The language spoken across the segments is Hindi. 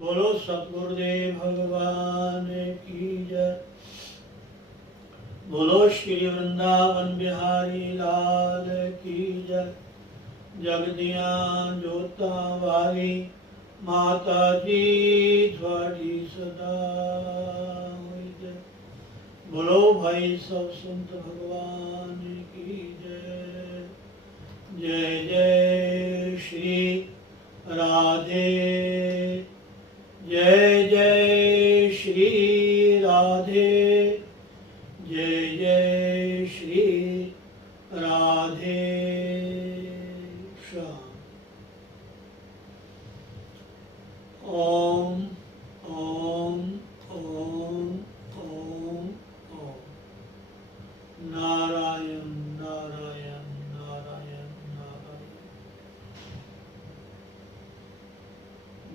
बोलो सतगुरुदेव भगवान की जय। बोलो श्री वृंदावन बिहारी लाल की जय। जगदिया जोता वाली माता जी थोड़ी सदा हुई जय। बोलो भाई सब संत भगवान की जय। जय जय श्री राधे, जय जय श्री राधे, जय जय श्री राधे श्याम। ओम ओम ओम ओम ओम। नारायण नारायण नारायण नारायण।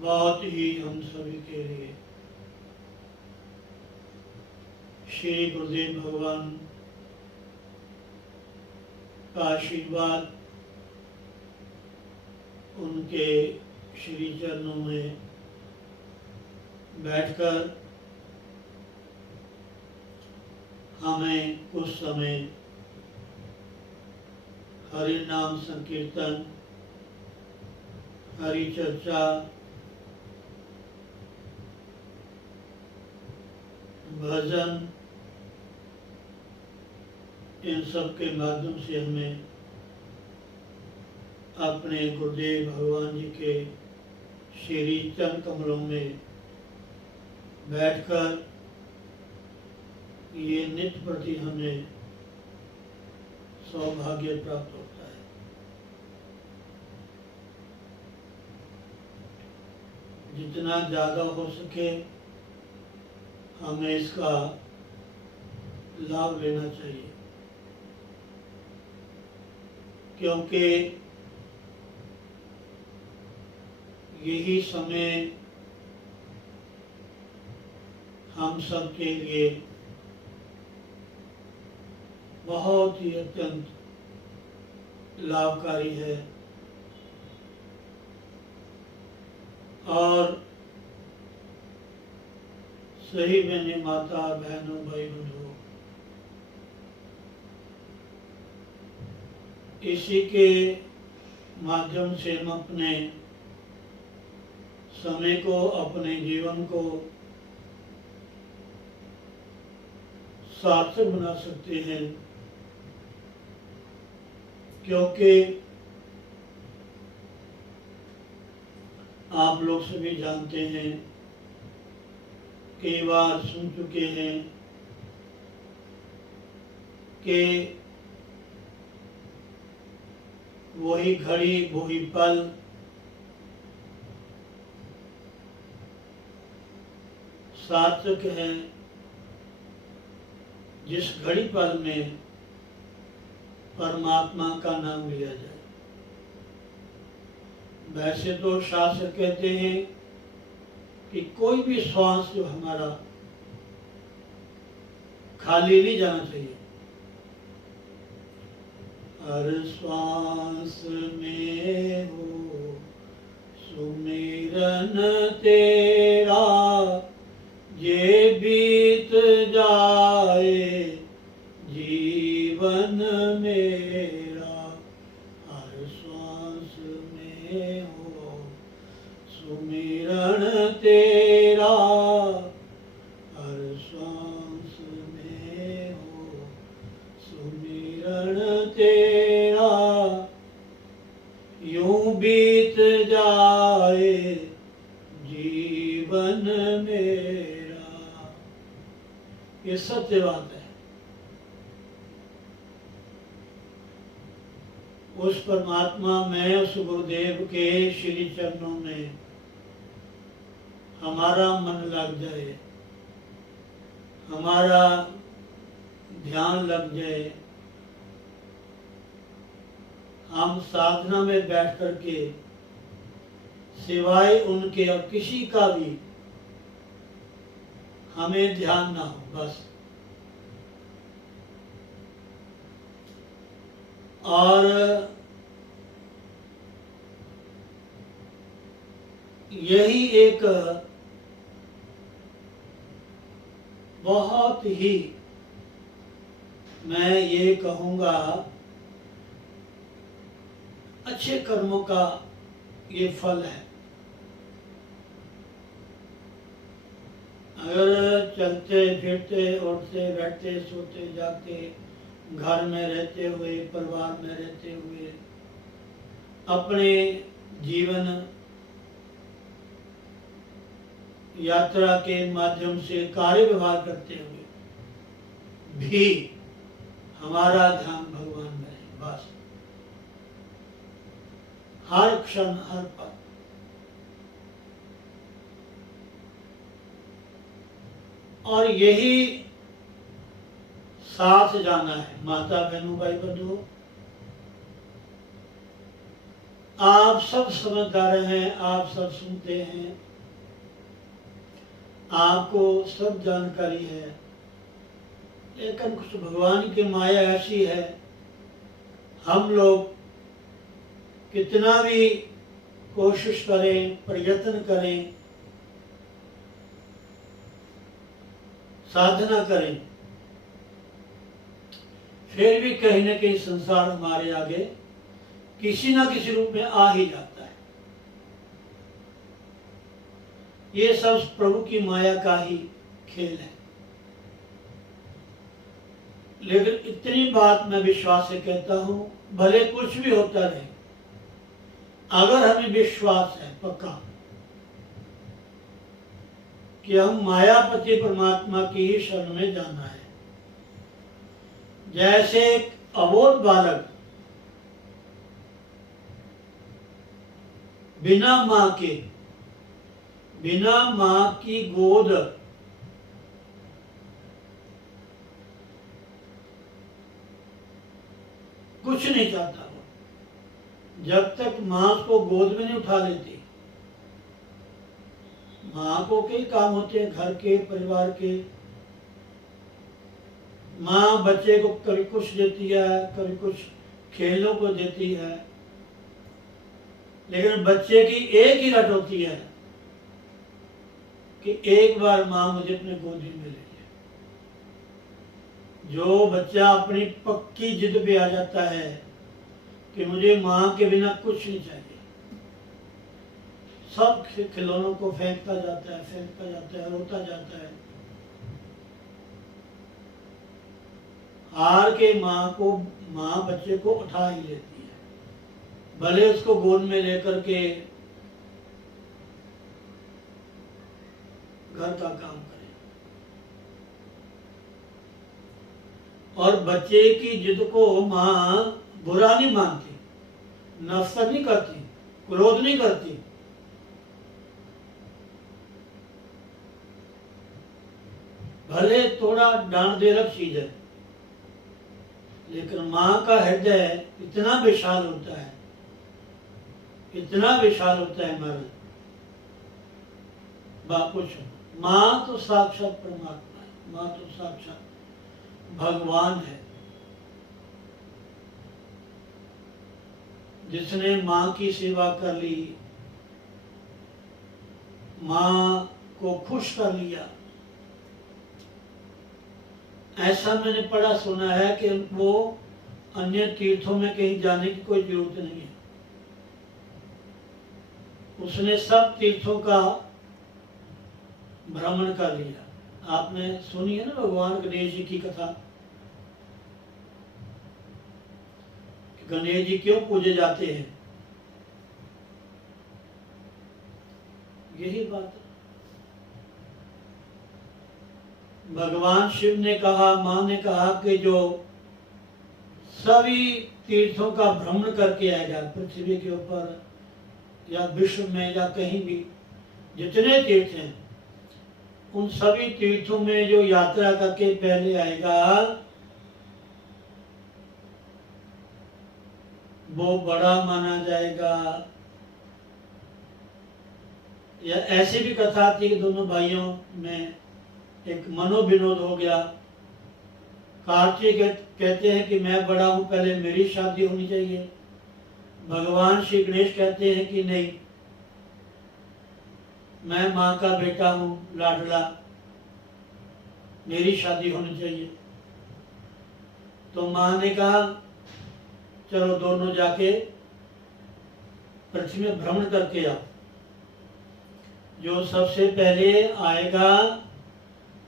बहुत ही हम सभी के लिए श्री गुरुदेव भगवान का आशीर्वाद, उनके श्री चरणों में बैठकर हमें कुछ समय हरि नाम संकीर्तन, हरि चर्चा, भजन, इन सब के माध्यम से हमें अपने गुरुदेव भगवान जी के श्री चरण कमलों में बैठकर ये नित्य प्रति हमें सौभाग्य प्राप्त होता है। जितना ज़्यादा हो सके हमें इसका लाभ लेना चाहिए, क्योंकि यही समय हम सब के लिए बहुत ही अत्यंत लाभकारी है। और सही मैंने माता बहनों भाई बंधुओं, इसी के माध्यम से हम अपने समय को, अपने जीवन को सार्थक बना सकते हैं, क्योंकि आप लोग सभी जानते हैं, कई बार सुन चुके हैं कि वही घड़ी वही पल सार्थक है जिस घड़ी पल में परमात्मा का नाम लिया जाए। वैसे तो शास्त्र कहते हैं कि कोई भी श्वास जो हमारा खाली नहीं जाना चाहिए। हर श्वास में हो सुमिरन तेरा, ये बीत जाए जीवन मेरा। हर श्वास में हो सुमिरन तेरा, हर श्वास में हो सुमिरन तेरा, यूं बीत जाए जीवन मेरा। ये सत्य बात है। उस परमात्मा में, उस गुरुदेव के श्री चरणों में हमारा मन लग जाए, हमारा ध्यान लग जाए, हम साधना में बैठ करके सिवाय उनके और किसी का भी हमें ध्यान ना हो, बस। और यही एक बहुत ही, मैं ये कहूँगा, अच्छे कर्मों का ये फल है। अगर चलते फिरते, उठते बैठते, सोते जागते, घर में रहते हुए, परिवार में रहते हुए, अपने जीवन यात्रा के माध्यम से कार्य व्यवहार करते हुए भी हमारा ध्यान भगवान में है। बस हर क्षण, हर पल। और यही साथ जाना है। माता बहनों, भाई बंधुओं, आप सब समझदार हैं, आप सब सुनते हैं, आपको सब जानकारी है, लेकिन कुछ भगवान की माया ऐसी है, हम लोग कितना भी कोशिश करें, प्रयत्न करें, साधना करें, फिर भी कहीं न कहीं संसार हमारे आगे किसी न किसी रूप में आ ही जाता है। ये सब प्रभु की माया का ही खेल है। लेकिन इतनी बात मैं विश्वास से कहता हूं, भले कुछ भी होता रहे, अगर हमें विश्वास है पक्का कि हम मायापति परमात्मा की ही शरण में जाना है। जैसे एक अबोध बालक बिना मां के, बिना मां की गोद कुछ नहीं चाहता। वो जब तक मां को गोद में नहीं उठा लेती, मां को कई काम होते हैं घर के, परिवार के। मां बच्चे को कभी कुछ देती है, कभी कुछ खेलों को देती है, लेकिन बच्चे की एक ही रट होती है कि एक बार मां मुझे अपने गोदी में ले जाए। जो बच्चा अपनी पक्की जिद पे आ जाता है कि मुझे मां के बिना कुछ नहीं चाहिए, सब खिलौनों को फेंकता जाता है, रोता जाता है। हार के मां बच्चे को उठा ही लेती है, भले उसको गोद में लेकर के घर का काम करे। और बच्चे की जिद को मां बुरा नहीं मानती, नफरत नहीं करती, क्रोध नहीं करती, भले थोड़ा डांट दे अलग चीज है, लेकिन मां का हृदय इतना विशाल होता है, इतना विशाल होता है महाराज। बापुछ मां तो साक्षात परमात्मा है, मां तो साक्षात भगवान है। जिसने मां की सेवा कर ली, मां को खुश कर लिया, ऐसा मैंने पढ़ा सुना है कि वो अन्य तीर्थों में कहीं जाने की कोई जरूरत नहीं है। उसने सब तीर्थों का भ्रमण कर लिया। आपने सुनी है ना भगवान गणेश जी की कथा, कि गणेश जी क्यों पूजे जाते हैं। यही बात है। भगवान शिव ने कहा, मां ने कहा कि जो सभी तीर्थों का भ्रमण करके आएगा, पृथ्वी के ऊपर या विश्व में या कहीं भी जितने तीर्थ हैं, उन सभी तीर्थों में जो यात्रा करके पहले आएगा वो बड़ा माना जाएगा। या ऐसी भी कथा थी कि दोनों भाइयों में एक मनोविनोद हो गया। कार्तिक कहते हैं कि मैं बड़ा हूं, पहले मेरी शादी होनी चाहिए। भगवान श्री गणेश कहते हैं कि नहीं, मैं मां का बेटा हूं, लाडला, मेरी शादी होनी चाहिए। तो माँ ने कहा चलो दोनों जाके पृथ्वी में भ्रमण करके आओ, जो सबसे पहले आएगा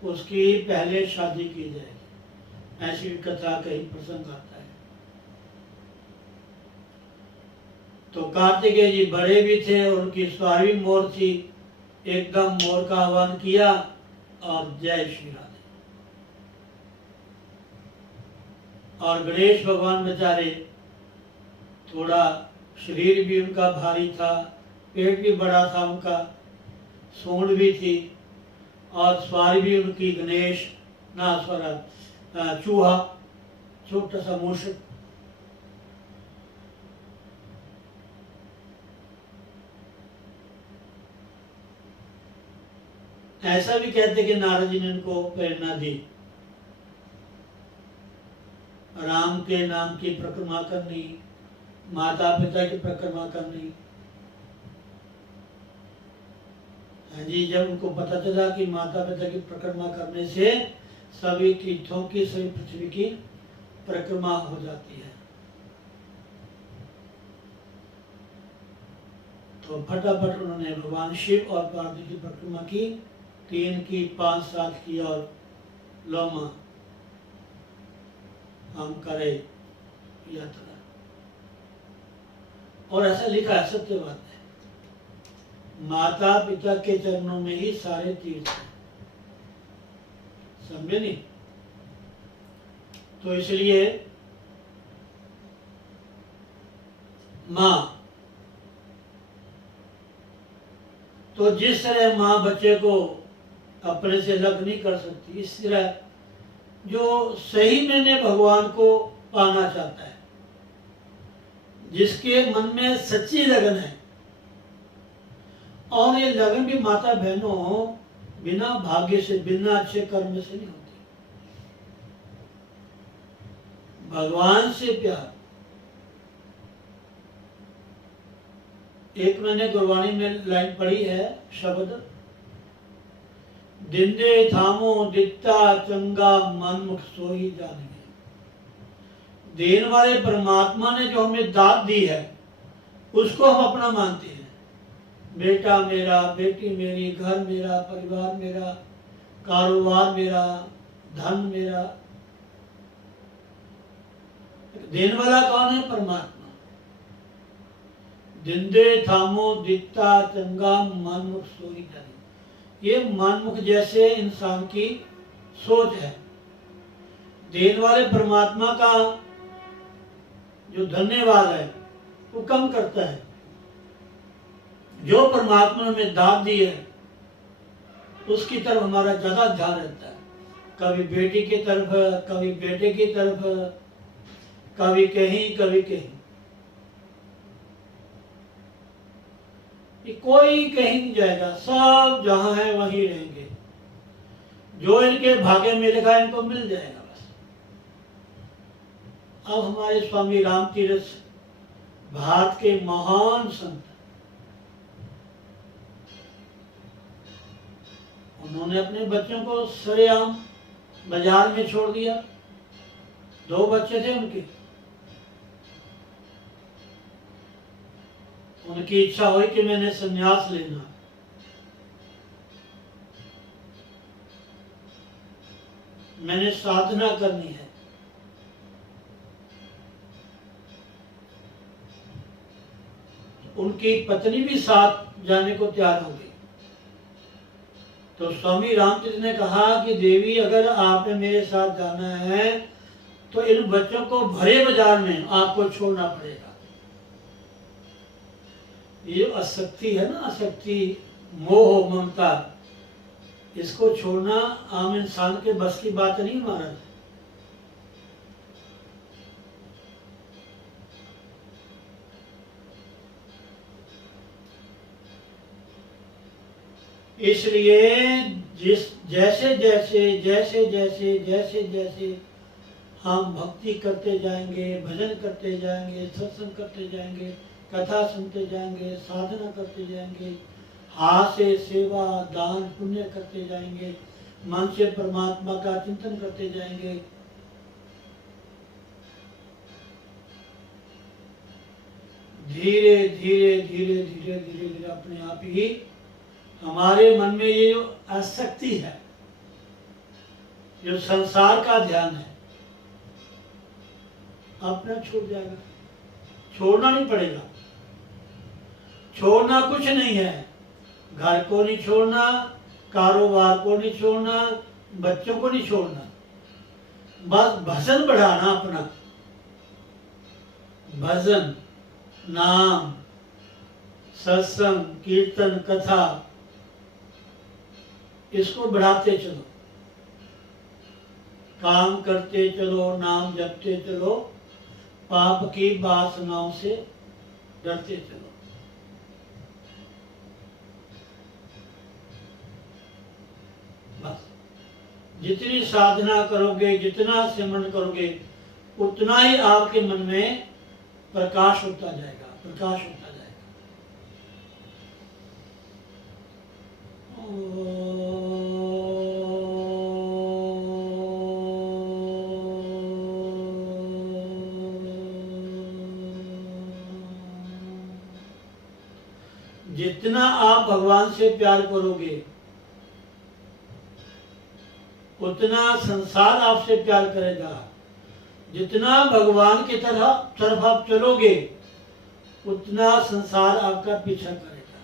उसकी पहले शादी की जाएगी। ऐसी भी कथा कहीं प्रसंग आता है। तो कार्तिकेय जी बड़े भी थे और उनकी सवारी मोर थी। एकदम मोर का आह्वान किया और जय श्री राधे। और गणेश भगवान बेचारे, थोड़ा शरीर भी उनका भारी था, पेट भी बड़ा था उनका, सूंड भी थी और सवारी भी उनकी गणेश ना सवारा चूहा, छोटा सा मूषक। ऐसा भी कहते कि नारद जी ने उनको प्रेरणा दी राम के नाम की परिक्रमा करनी, माता पिता की परिक्रमा करनी। हाँ जी, जब उनको पता चला कि माता पिता की परिक्रमा करने से सभी तीर्थों की, सभी पृथ्वी की परिक्रमा हो जाती है, तो फटाफट उन्होंने भगवान शिव और पार्वती की परिक्रमा की। 3 की, 5, 7 की और लोमा हम करे यात्रा। और ऐसा लिखा है, सत्य बात है, माता पिता के चरणों में ही सारे तीर्थ हैं, समझे नहीं? तो इसलिए माँ, तो जिस तरह माँ बच्चे को अपने से अलग नहीं कर सकती, इस तरह जो सही में भगवान को पाना चाहता है, जिसके मन में सच्ची लगन है, और ये लगन भी माता बहनों बिना भाग्य से, बिना अच्छे कर्म से नहीं होती। भगवान से प्यार। एक मैंने गुरबाणी में लाइन पढ़ी है, शब्द, दिंदे थामो दित्ता चंगा मन मुख सोई जानेंगे। देने वाले परमात्मा ने जो हमें दात दी है उसको हम अपना मानते हैं। बेटा मेरा, बेटी मेरी, घर मेरा, परिवार मेरा, कारोबार मेरा, धन मेरा। देने वाला कौन है? परमात्मा। दिंदे थामो दित्ता चंगा मन मुख सोई जाने। ये मनमुख जैसे इंसान की सोच है। देने वाले परमात्मा का जो धन्यवाद है वो कम करता है। जो परमात्मा में दात दी है उसकी तरफ हमारा ज्यादा ध्यान रहता है। कभी बेटी की तरफ, कभी बेटे की तरफ, कभी कहीं, कभी कहीं। कोई कहीं नहीं जाएगा, सब जहां है वहीं रहेंगे। जो इनके भाग्य में लिखा है इनको मिल जाएगा बस। अब हमारे स्वामी रामतीरथ, भारत के महान संत, उन्होंने अपने बच्चों को सरेआम बाजार में छोड़ दिया। 2 बच्चे थे उनके। उनकी इच्छा हुई कि मैंने संन्यास लेना। मैंने साधना करनी है। उनकी पत्नी भी साथ जाने को तैयार हो गई। तो स्वामी रामचंद्र ने कहा कि देवी, अगर आपने मेरे साथ जाना है तो इन बच्चों को भरे बाजार में आपको छोड़ना पड़ेगा। ये आसक्ति है ना, आसक्ति, मोह, ममता, इसको छोड़ना आम इंसान के बस की बात नहीं महाराज। इसलिए जैसे जैसे जैसे जैसे जैसे जैसे हम भक्ति करते जाएंगे, भजन करते जाएंगे, सत्संग करते जाएंगे, कथा सुनते जाएंगे, साधना करते जाएंगे, हाथ से सेवा दान पुण्य करते जाएंगे, मन से परमात्मा का चिंतन करते जाएंगे। धीरे धीरे धीरे धीरे धीरे धीरे अपने आप ही हमारे मन में ये जो आसक्ति है, जो संसार का ध्यान है, अपना छूट जाएगा। छोड़ना नहीं पड़ेगा। छोड़ना कुछ नहीं है। घर को नहीं छोड़ना, कारोबार को नहीं छोड़ना, बच्चों को नहीं छोड़ना, बस भजन बढ़ाना अपना। भजन, नाम, सत्संग, कीर्तन, कथा, इसको बढ़ाते चलो। काम करते चलो, नाम जपते चलो, पाप की वासनाओं से डरते चलो। बस जितनी साधना करोगे, जितना सिमरन करोगे, उतना ही आपके मन में प्रकाश होता जाएगा, प्रकाश होता जाएगा। जितना आप भगवान से प्यार करोगे, उतना संसार आपसे प्यार करेगा। जितना भगवान की तरफ आप चलोगे, उतना संसार आपका पीछा करेगा।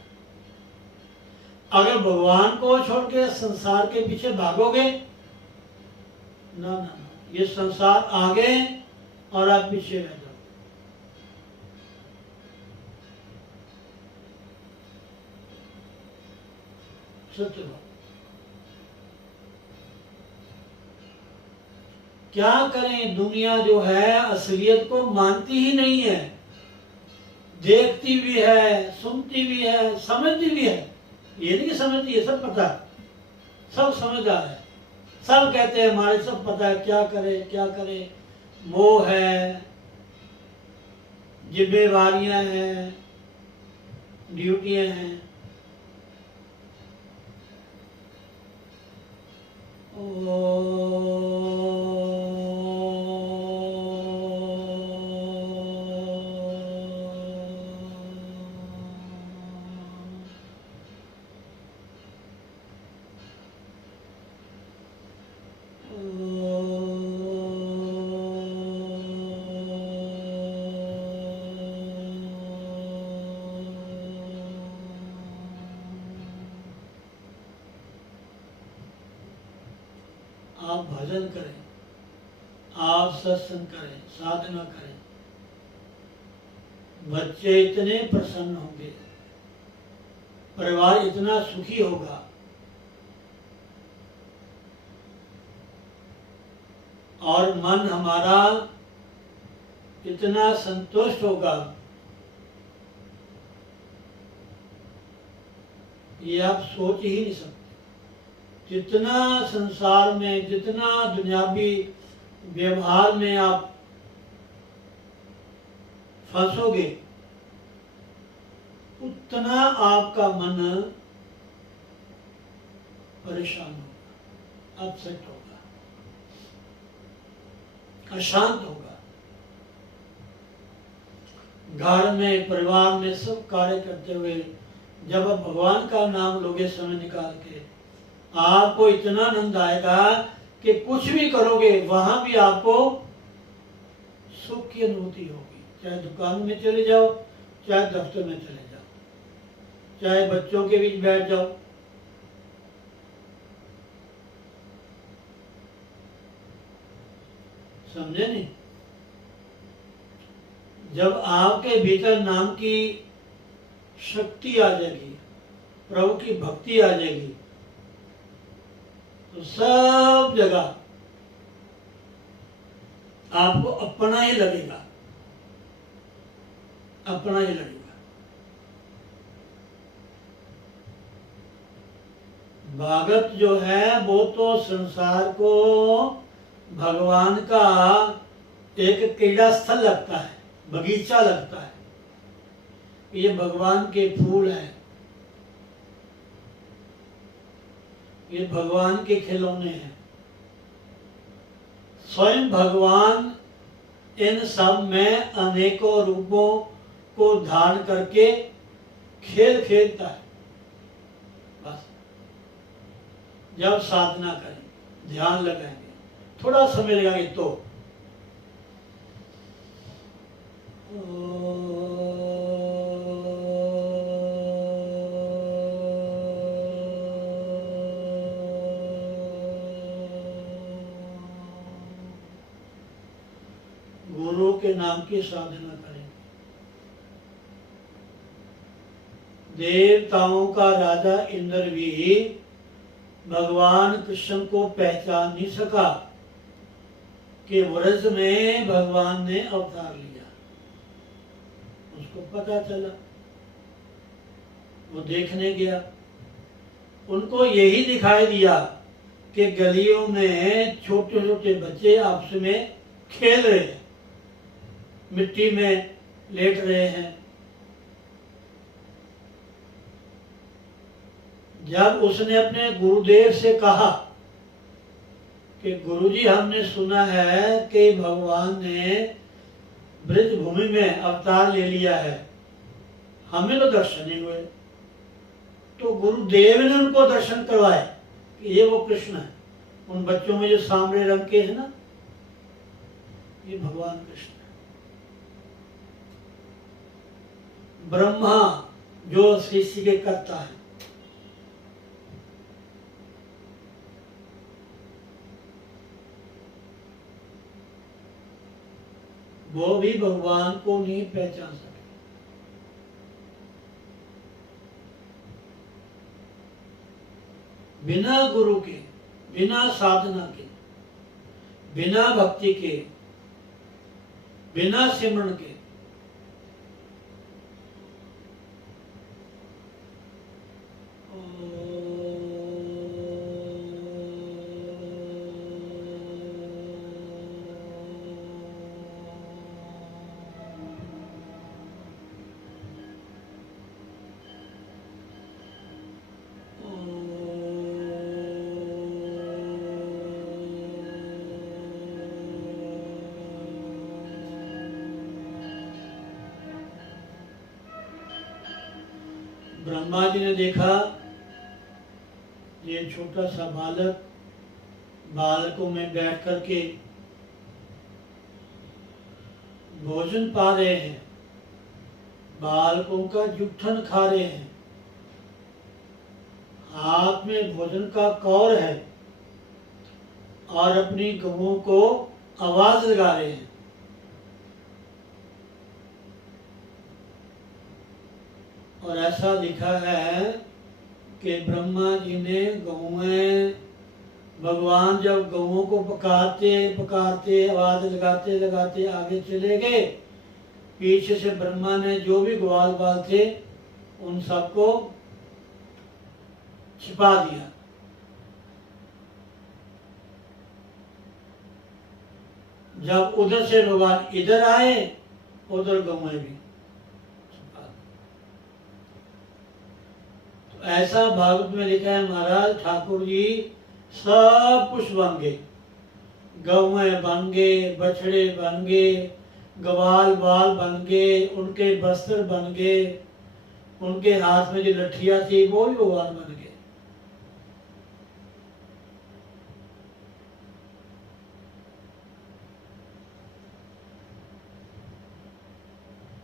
अगर भगवान को छोड़ के संसार के पीछे भागोगे, ना ना ना, ये संसार आगे और आप पीछे रह जाओगे। सत्य बात। क्या करें, दुनिया जो है असलियत को मानती ही नहीं है। देखती भी है, सुनती भी है, समझती भी है। ये नहीं समझती है, सब पता है, सब समझदार है, सब कहते हैं हमारे सब पता है, क्या करे क्या करे। मोह है, जिम्मेवारियां हैं, ड्यूटियां हैं। आप भजन करें, आप सत्संग करें, साधना करें, बच्चे इतने प्रसन्न होंगे, परिवार इतना सुखी होगा। और मन हमारा इतना संतुष्ट होगा, ये आप सोच ही नहीं सकते। जितना संसार में, जितना दुनियावी व्यवहार में आप फंसोगे, उतना आपका मन परेशान होगा, अपसेट होगा, अशांत होगा। घर में, परिवार में सब कार्य करते हुए जब आप भगवान का नाम लोगे समय निकाल के, आपको इतना आनंद आएगा कि कुछ भी करोगे वहां भी आपको सुख की अनुभूति होगी। चाहे दुकान में चले जाओ, चाहे दफ्तर में चले जाओ, चाहे बच्चों के बीच बैठ जाओ, समझे नहीं? जब आपके भीतर नाम की शक्ति आ जाएगी, प्रभु की भक्ति आ जाएगी, तो सब जगह आपको अपना ही लगेगा, अपना ही लगेगा। भागवत जो है वो तो संसार को भगवान का एक क्रीड़ा स्थल लगता है, बगीचा लगता है। ये भगवान के फूल हैं, ये भगवान के खिलौने हैं। स्वयं भगवान इन सब में अनेकों रूपों को धारण करके खेल खेलता है। बस जब साधना करें, ध्यान लगाएंगे, थोड़ा समय लगाएंगे तो गुरु के नाम की साधना करें। देवताओं का राजा इंद्र भी भगवान कृष्ण को पहचान नहीं सका कि व्रज में भगवान ने अवतार लिया। उसको पता चला, वो देखने गया, उनको यही दिखाई दिया कि गलियों में छोटे छोटे बच्चे आपस में खेल रहे हैं, मिट्टी में लेट रहे हैं। जब उसने अपने गुरुदेव से कहा कि गुरुजी, हमने सुना है कि भगवान ने ब्रज भूमि में अवतार ले लिया है, हमें तो दर्शन नहीं हुए, तो गुरुदेव ने उनको दर्शन करवाए कि ये वो कृष्ण है। उन बच्चों में जो सांवले रंग के है ना, ये भगवान कृष्ण है। ब्रह्मा जो सृष्टि के कर्ता है, वो भी भगवान को नहीं पहचान सके। बिना गुरु के, बिना साधना के, बिना भक्ति के, बिना सिमरन के ब्रह्मा जी ने देखा ये छोटा सा बालक बालकों में बैठ करके भोजन पा रहे हैं, बालकों का जुठन खा रहे हैं, हाथ में भोजन का कौर है और अपनी गौओं को आवाज लगा रहे हैं। और ऐसा लिखा है कि ब्रह्मा जी ने गौएं, भगवान जब गौओं को पकारते पकारते आवाज लगाते लगाते आगे चले गए, पीछे से ब्रह्मा ने जो भी ग्वाल बाल थे उन सबको छिपा दिया। जब उधर से भगवान इधर आए, उधर गौएं भी। ऐसा भागवत में लिखा है महाराज, ठाकुर जी सब कुछ बन गए, गौएं बन गए, बछड़े बन गए, ग्वाल बाल बन गए, उनके वस्त्र बन गए, उनके हाथ में जो लठियां थी वो भी भगवान बन गए।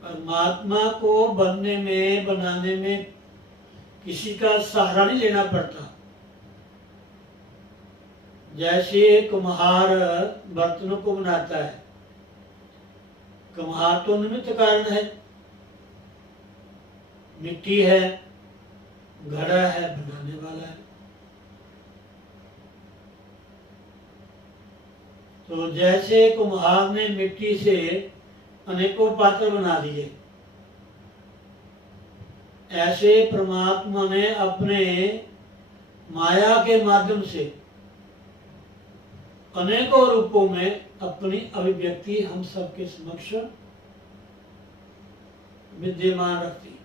परमात्मा को बनने में, बनाने में किसी का सहारा नहीं लेना पड़ता। जैसे कुम्हार बर्तनों को बनाता है, कुम्हार तो निमित्त कारण है, मिट्टी है, घड़ा है, बनाने वाला है। तो जैसे कुम्हार ने मिट्टी से अनेकों पात्र बना दिए, ऐसे परमात्मा ने अपने माया के माध्यम से अनेकों रूपों में अपनी अभिव्यक्ति हम सबके समक्ष विद्यमान रखती।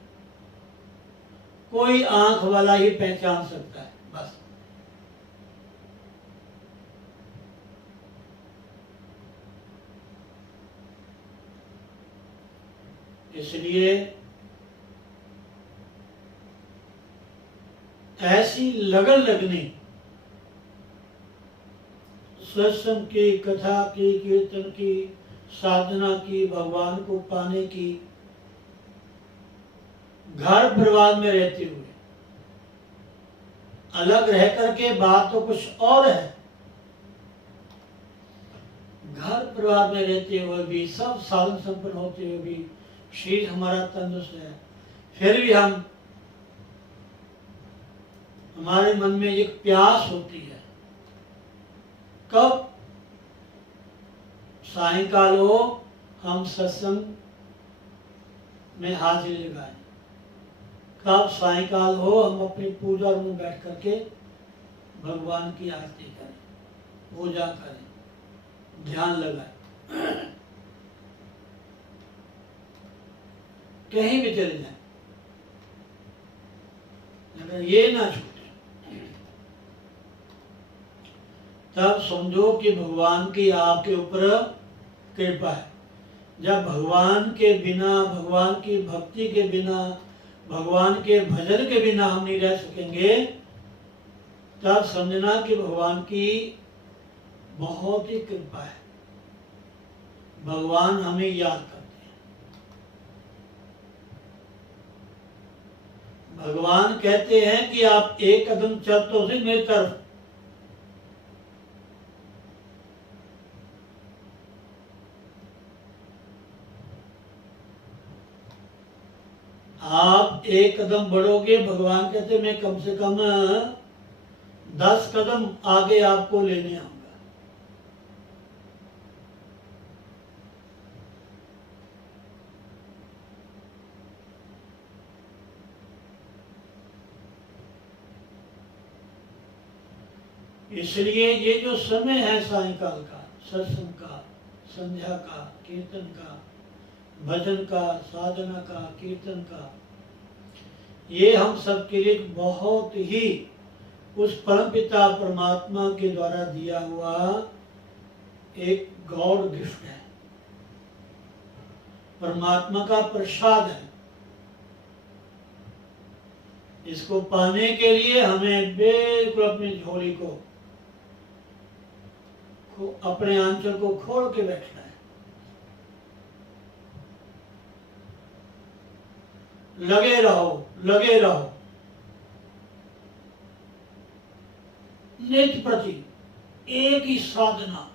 कोई आंख वाला ही पहचान सकता है, बस इसलिए ऐसी लगन लगनी सत्संग की, कथा की, कीर्तन की, साधना की, भगवान को पाने की, घर परिवार में रहते हुए। अलग रह करके बात तो कुछ और है। घर परिवार में रहते हुए भी, सब साधन संपन्न होते हुए भी, शरीर हमारा तंदुरुस्त है, फिर भी हमारे मन में एक प्यास होती है, कब सायंकाल हो हम सत्संग में हाजिरी लगाएं, कब सायंकाल हो हम अपनी पूजा रूम में बैठ करके भगवान की आरती करें, पूजा करें, ध्यान लगाएं, कहीं भी चले जाएं, मगर ये ना छूटे। तब समझो कि भगवान की आपके ऊपर कृपा है। जब भगवान के बिना, भगवान की भक्ति के बिना, भगवान के भजन के बिना हम नहीं रह सकेंगे, तब समझना कि भगवान की बहुत ही कृपा है। भगवान हमें याद करते हैं। भगवान कहते हैं कि आप एक कदम चल तो से मेरी तरफ, आप एक कदम बढ़ोगे, भगवान कहते मैं कम से कम 10 कदम आगे आपको लेने आऊंगा। इसलिए ये जो समय है सायंकाल का, सत्संग का, संध्या का, कीर्तन का, भजन का, साधना का, कीर्तन का, ये हम सब के लिए बहुत ही उस परमपिता परमात्मा के द्वारा दिया हुआ एक गॉड गिफ्ट है, परमात्मा का प्रसाद है। इसको पाने के लिए हमें बिल्कुल अपनी झोली को, अपने आंचल को खोल के बैठना है। लगे रहो, लगे रहो, नित्य प्रति एक ही साधना,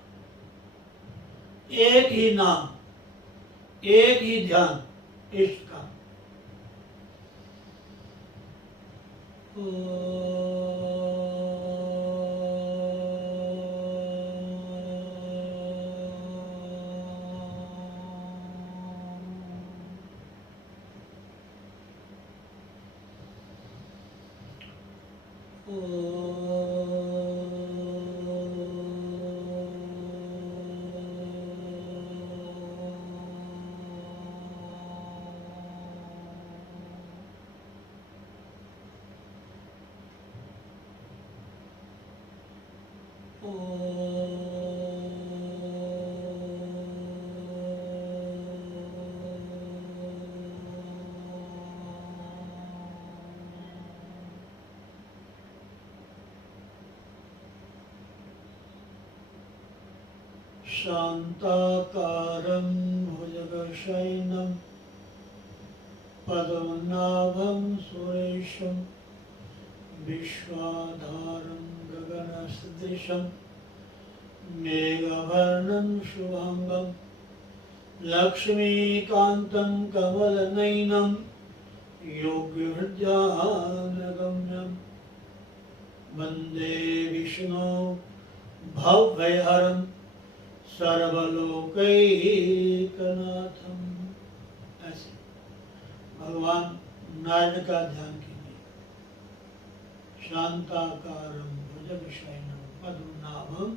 एक ही नाम, एक ही ध्यान इष्ट का। शांताकारं भुजगशयनं पद्मनाभं सुरेशं विश्वाधारं गगनसदृशं मेघवर्णं शुभांगं लक्ष्मीकान्तं कमलनयनं योगिहृद्यानगम्यं वन्दे विष्णु भवभयहरं सर्वलोकैकनाथम। ऐसे भगवान नारायण का ध्यान कीजिए। शांताकारं भुजगशयनं पद्मनाभं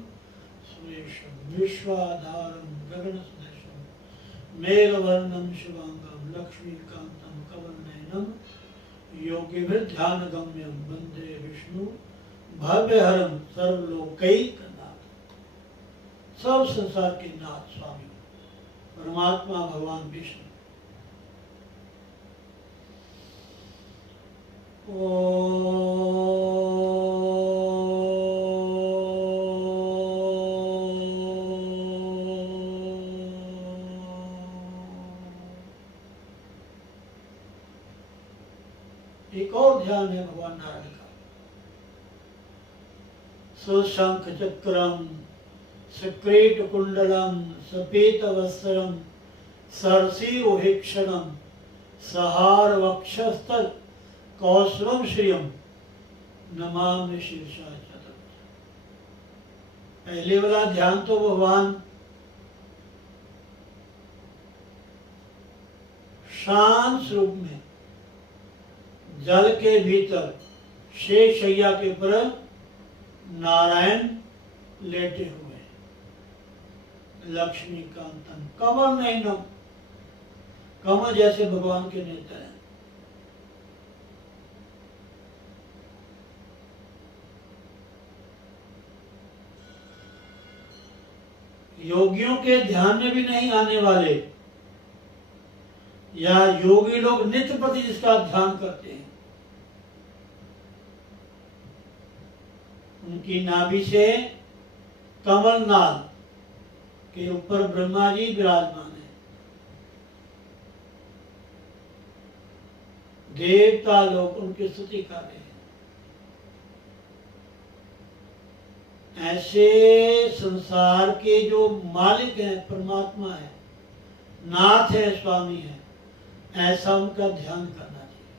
सुरेशं विश्वाधारं गगनसदृशं मेघवर्णं शुभांगं लक्ष्मीकान्तं कमलनयनं योगिभिर्ध्यानगम्यं वन्दे विष्णु भवभयहरं सर्वलोकैकनाथम्। सब संसार के नाथ स्वामी परमात्मा भगवान विष्णु एक और ध्यान है भगवान नारायण का। सुशंख चक्रम सक्रीट कुंडलम सपीत वस्त्रम सरसीरोहिक्षणम सहार वक्षस्थल कौशलम श्रियम नमामि शीर्षा चतुर्थ। पहले वाला ध्यान तो भगवान शांत रूप में जल के भीतर शेष शैया के ऊपर नारायण लेटे हुए, लक्ष्मीकांतम कमल नयनम, कमल जैसे भगवान के नेत्र हैं। योगियों के ध्यान में भी नहीं आने वाले या योगी लोग नित्य प्रति जिसका ध्यान करते हैं, उनकी नाभि से कमल नाल के ऊपर ब्रह्मा जी विराजमान है। देवता लोग उनकी स्तुति कर रहे हैं। ऐसे संसार के जो मालिक हैं, परमात्मा है, नाथ है, स्वामी है, ऐसा उनका ध्यान करना चाहिए,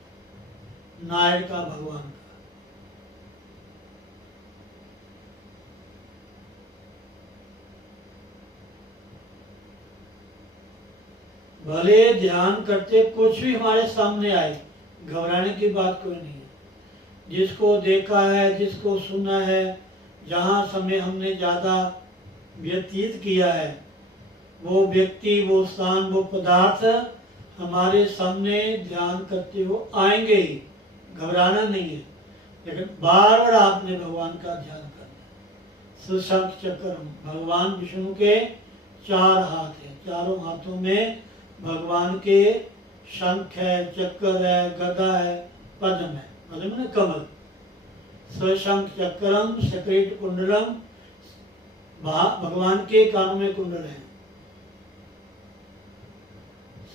नारायण का, भगवान का। भले ध्यान करते कुछ भी हमारे सामने आए, घबराने की बात कोई नहीं है। जिसको देखा है, जिसको सुना है, जहाँ समय हमने ज़्यादा व्यतीत किया है, वो व्यक्ति, वो स्थान, वो पदार्थ हमारे सामने ध्यान करते हुए आएंगे ही, घबराना नहीं है। लेकिन बार बार आपने भगवान का ध्यान करना। सुशंख चक्रम, भगवान विष्णु के 4 हाथ हैं, चारों हाथों में भगवान के शंख है, चक्र है, गदा है, पद्म है, पद्म है कमल। स्वशंख चक्रम सक्रीट कुंडलम, भगवान के कानों में कुंडल है।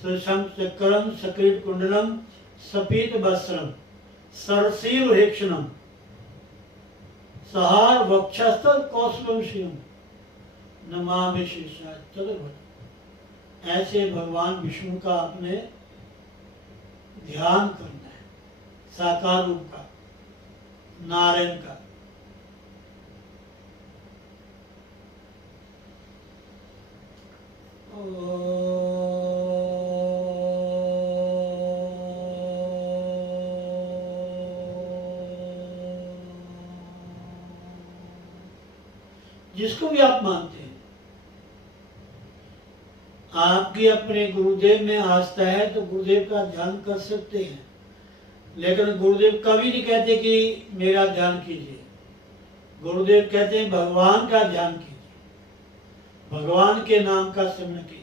स्वशंख चक्रम सक्रीट कुंडलम सपीत वस्त्रम सरसीरोहिक्षणम सहार वक्षस्थल कौशलम श्रियम नमामि शीर्षा चतुर्थ। ऐसे भगवान विष्णु का आपने ध्यान करना है, साकार रूप का, नारायण का। जिसको भी आप मानते हैं, आपकी अपने गुरुदेव में आस्था है तो गुरुदेव का ध्यान कर सकते हैं, लेकिन गुरुदेव कभी नहीं कहते कि मेरा ध्यान कीजिए। गुरुदेव कहते हैं भगवान का ध्यान कीजिए, भगवान के नाम का स्मरण कीजिए।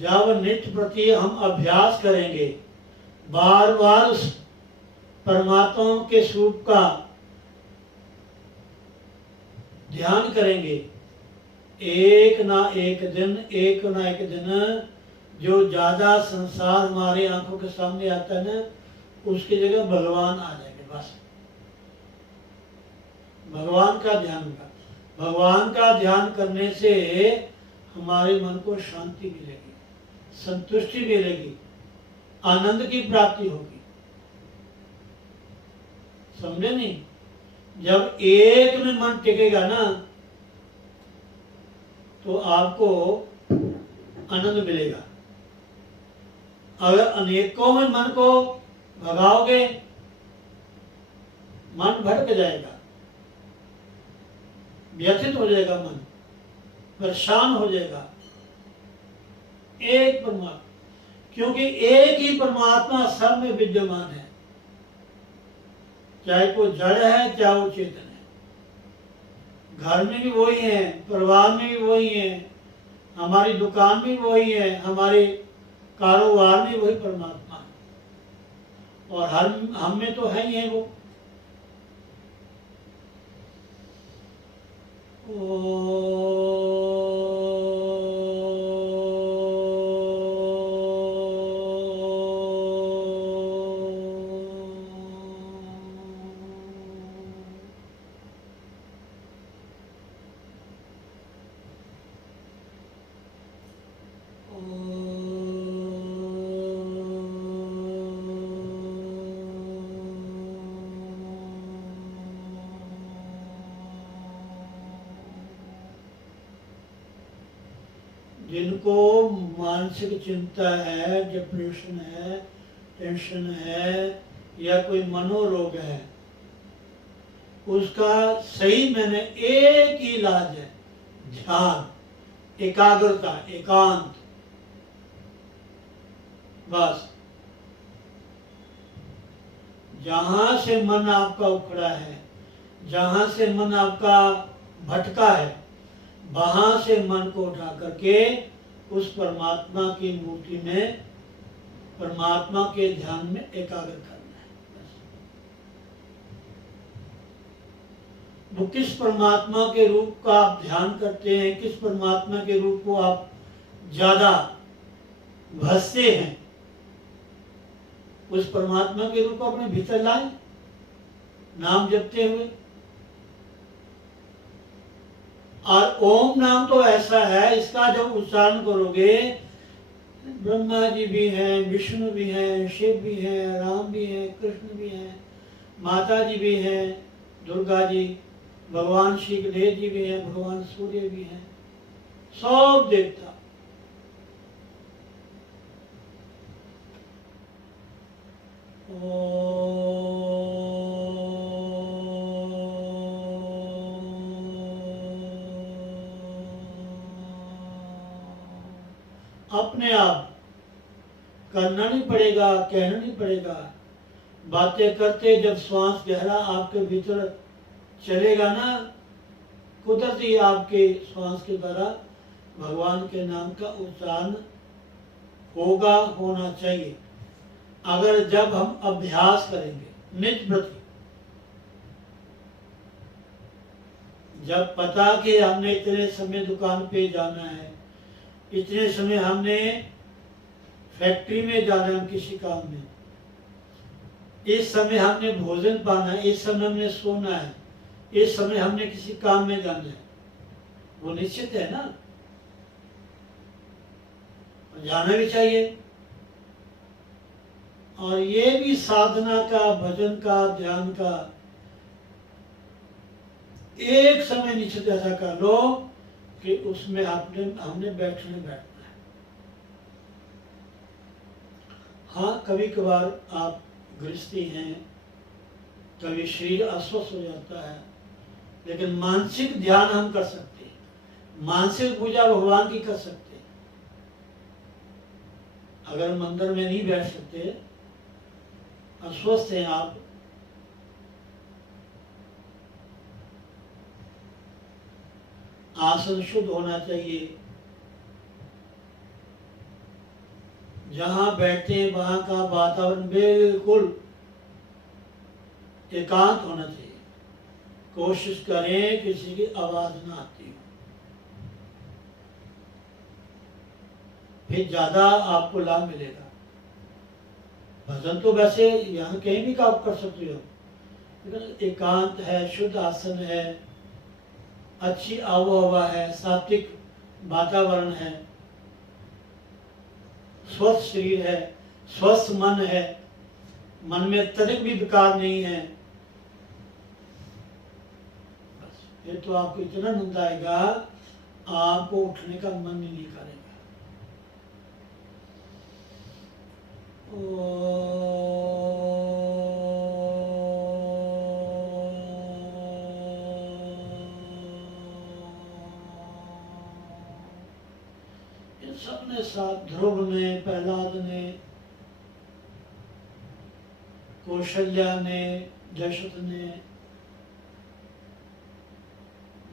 जब नित्य प्रति हम अभ्यास करेंगे, बार बार उस परमात्मा के स्वरूप का ध्यान करेंगे, एक ना एक दिन जो ज्यादा संसार हमारे आंखों के सामने आता है ना, उसकी जगह भगवान आ जाएंगे। बस भगवान का ध्यान का, भगवान का ध्यान करने से हमारे मन को शांति मिलेगी, संतुष्टि मिलेगी, आनंद की प्राप्ति होगी। समझे नहीं? जब एक में मन टिकेगा ना तो आपको आनंद मिलेगा। अगर अनेकों में मन को भगाओगे, मन भटक जाएगा, व्यथित हो जाएगा, मन परेशान हो जाएगा। एक परमात्मा, क्योंकि एक ही परमात्मा सब में विद्यमान है, चाहे वो जड़ है चाहे वो चेतन है। घर में भी वही है, परिवार में भी वही है, हमारी दुकान में वही है, हमारे कारोबार में वही परमात्मा है। और हम में तो है ही है वो। जिनको मानसिक चिंता है, डिप्रेशन है, टेंशन है या कोई मनोरोग है, उसका सही मैंने एक ही इलाज है, ध्यान, एकाग्रता, एकांत। बस जहां से मन आपका उखड़ा है, जहां से मन आपका भटका है, वहां से मन को उठा करके उस परमात्मा की मूर्ति में, परमात्मा के ध्यान में एकाग्र करना है। बस वो किस परमात्मा के रूप का आप ध्यान करते हैं, किस परमात्मा के रूप को आप ज्यादा भजते हैं, उस परमात्मा के रूप को अपने भीतर लाए नाम जपते हुए। और ओम नाम तो ऐसा है, इसका जब उच्चारण करोगे, ब्रह्मा जी भी हैं, विष्णु भी हैं, शिव भी हैं, राम भी हैं, कृष्ण भी हैं, माता जी भी हैं, दुर्गा जी, भगवान श्री गणेश जी भी हैं, भगवान सूर्य भी हैं, सब देवता। अपने आप करना नहीं पड़ेगा, कहना नहीं पड़ेगा। बातें करते जब श्वास गहरा आपके भीतर चलेगा ना, कुदरती आपके श्वास के द्वारा भगवान के नाम का उच्चारण होगा, होना चाहिए। अगर जब हम अभ्यास करेंगे नित्य प्रति, जब पता कि हमने इतने समय दुकान पे जाना है, इतने समय हमने फैक्ट्री में जाना है किसी काम में, इस समय हमने भोजन पाना है, इस समय हमने सोना है, इस समय हमने किसी काम में जाना है, वो निश्चित है ना, जाना भी चाहिए। और ये भी साधना का, भजन का, ध्यान का एक समय निश्चित ऐसा कर लो कि उसमें हमने बैठना है। हाँ, कभी कभार आप गृहस्थी हैं, कभी शरीर अस्वस्थ हो जाता है, लेकिन मानसिक ध्यान हम कर सकते हैं, मानसिक पूजा भगवान की कर सकते हैं। अगर मंदिर में नहीं बैठ सकते, अस्वस्थ हैं आप, आसन शुद्ध होना चाहिए, जहां बैठते हैं वहां का वातावरण बिल्कुल एकांत होना चाहिए। कोशिश करें किसी की आवाज ना आती हो, फिर ज्यादा आपको लाभ मिलेगा। भजन तो वैसे यहाँ कहीं भी आप कर सकते हो, लेकिन एकांत है, शुद्ध आसन है, अच्छी आबोहवा है, सात्विक वातावरण है, स्वस्थ शरीर है, स्वस्थ मन है, मन में तनिक भी विकार नहीं है, बस फिर तो आपको इतना आनंद आएगा, आपको उठने का मन ही नहीं करेगा। सबने साथ, ध्रुव ने, प्रहलाद ने, कौशल्या ने, दशरथ ने,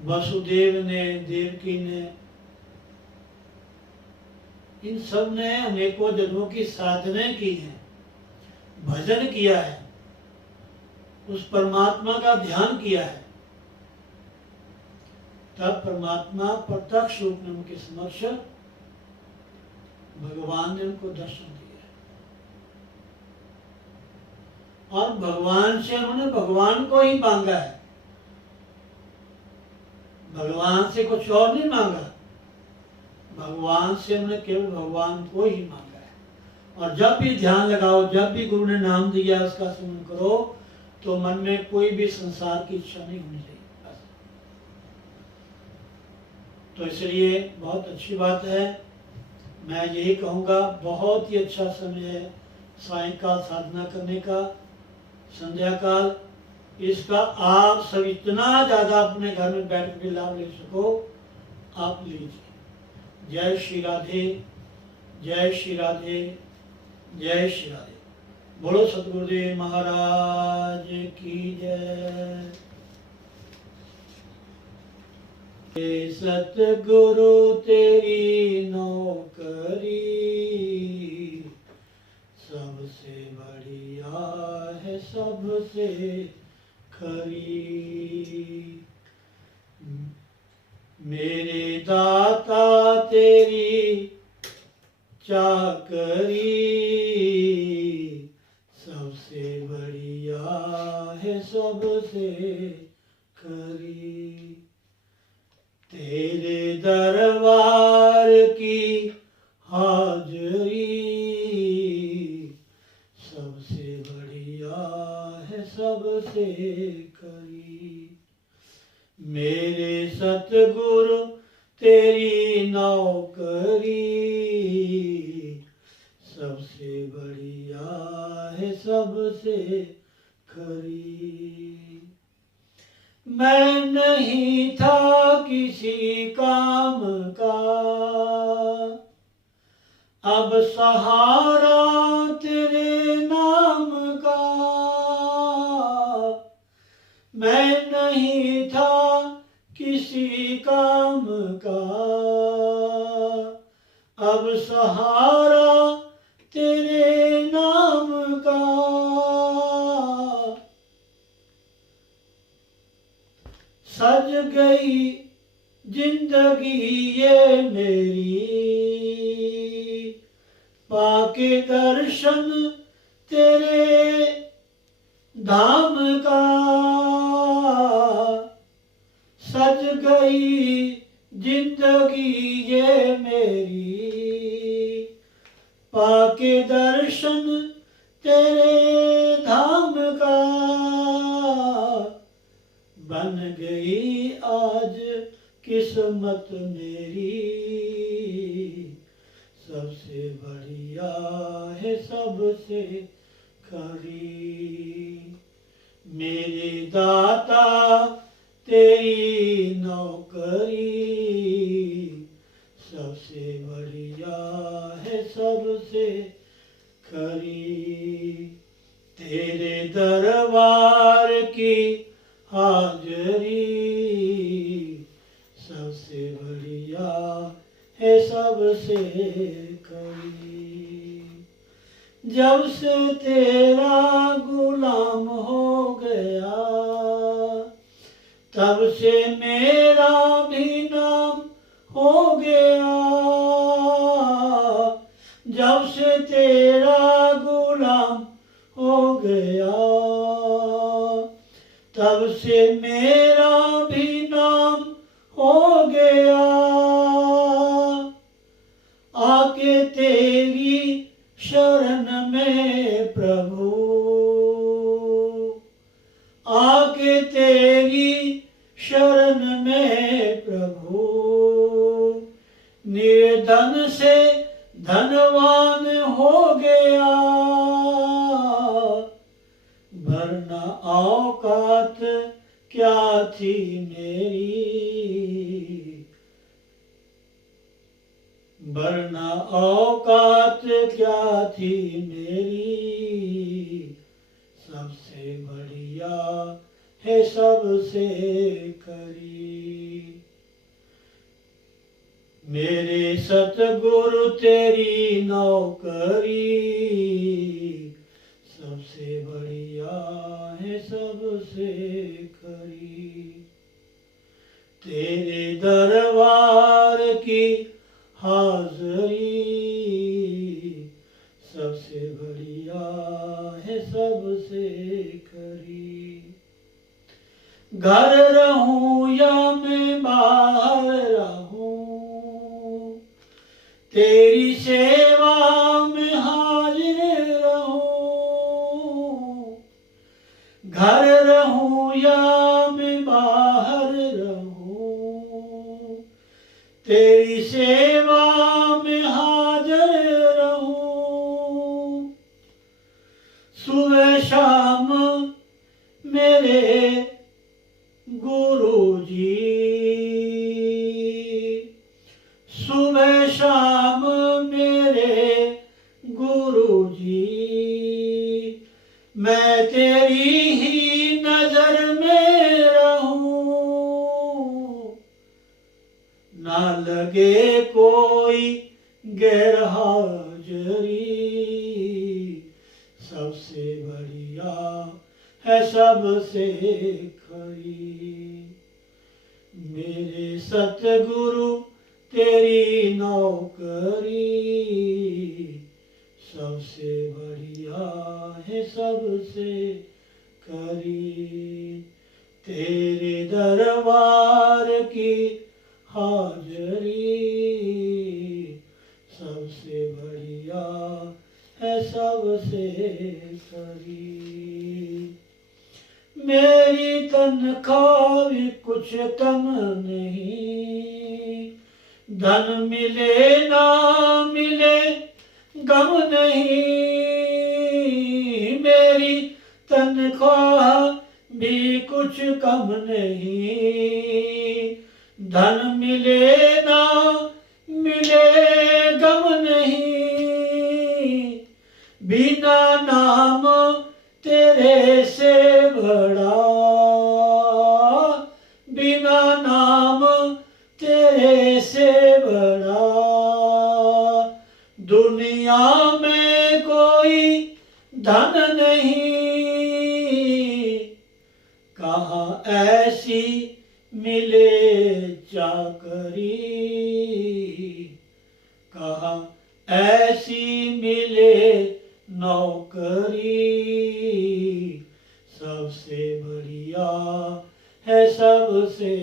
वसुदेव ने, देवकी ने, इन सब ने अनेकों जन्मों की साधनाएं की हैं, भजन किया है, उस परमात्मा का ध्यान किया है। तब परमात्मा प्रत्यक्ष रूप में उनके समक्ष भगवान ने उनको दर्शन दिया और भगवान से उन्होंने भगवान को ही मांगा है, भगवान से कुछ और नहीं मांगा, भगवान से उन्होंने केवल भगवान को ही मांगा है। और जब भी ध्यान लगाओ, जब भी गुरु ने नाम दिया उसका स्मरण करो, तो मन में कोई भी संसार की इच्छा नहीं होनी चाहिए। तो इसलिए बहुत अच्छी बात है। मैं यही कहूँगा, बहुत ही अच्छा समय है सायंकाल साधना करने का, संध्या काल। इसका आप सब इतना ज़्यादा अपने घर में बैठ के लाभ ले सको, आप लीजिए। जय श्री राधे, जय श्री राधे, जय श्री राधे। बोलो सतगुरुदेव महाराज की जय। सतगुरु तेरी नौकरी सबसे बढ़िया है, सबसे खरी। मेरे दाता तेरी चाकरी सबसे बढ़िया है, सबसे खरी। तेरे दरबार की हाजरी सबसे बढ़िया है, सबसे खरी। मेरे सतगुरु तेरी नौकरी सबसे बढ़िया है, सबसे खरी। मैं नहीं था किसी काम का, अब सहारा तेरे नाम का। मैं नहीं था किसी काम का, अब सहारा तेरे नाम का। सज गई जिंदगी ये मेरी, पाके दर्शन तेरे धाम का। सज गई जिंदगी ये मेरी, पाके दर्शन तेरे धाम का। बन गई आज किस्मत मेरी, सबसे बढ़िया है, सबसे खरी। मेरे दाता तेरी नौकरी सबसे बढ़िया है, सबसे खरी। तेरे दरबार की हाजरी सबसे बढ़िया है, सबसे खरी। जब से तेरा गुलाम हो गया, तब से मेरा भी नाम हो गया। जब से तेरा गुलाम हो गया, तब से मेरा भी नाम हो गया। आके तेरी शरण में प्रभु, आके तेरी शरण में प्रभु, निर्धन से धनवान हो गया। वरना औकात क्या थी मेरी, वरना औकात क्या थी मेरी। सबसे बढ़िया है, सबसे खरी। मेरे सतगुरु तेरी नौकरी सबसे बढ़िया है सबसे खरी। तेरे दरबार की हाजरी सबसे बढ़िया है सबसे खरी। घर रहूं या मैं बाहर रहूं, तेरी सेवा में हाजिर रहूं। घर रहूं या मैं बाहर रहूं, तेरी सेवा में हाजिर रहूं। सुबह शाम मेरे गुरु जी, सुबह शाम मेरे गुरु जी, मैं तेरी ही नजर में रहूं। ना लगे कोई गैरहाजरी सबसे बढ़िया है सबसे खरी। मेरे सतगुरु तेरी नौकरी सबसे बढ़िया है सबसे खरी। तेरे दरबार की हाजरी सबसे बढ़िया है सबसे खरी। मेरी तनख्वाह भी कुछ कम नहीं, धन मिले ना मिले गम नहीं। मेरी तनख्वाह भी कुछ कम नहीं, धन मिले ना मिले गम नहीं। बिना नाम तेरे से बड़ा, बिना नाम तेरे से बड़ा, दुनिया में कोई धन नहीं। कहाँ ऐसी मिले चाकरी, कहाँ ऐसी मिले नौकरी सबसे बढ़िया है सबसे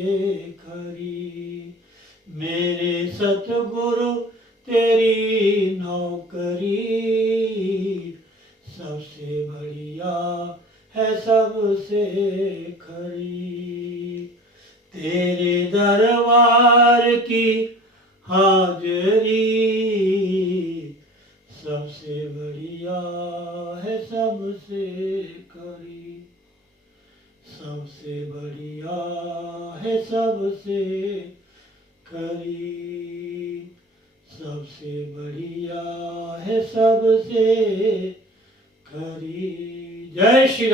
खरी। मेरे सतगुरु तेरी नौकरी सबसे बढ़िया है सबसे खरी। तेरे दरबार की हाजरी सबसे बढ़िया है सबसे खरी। सबसे बढ़िया है सबसे खरी। सबसे बढ़िया है सबसे खरी। जय श्री राम।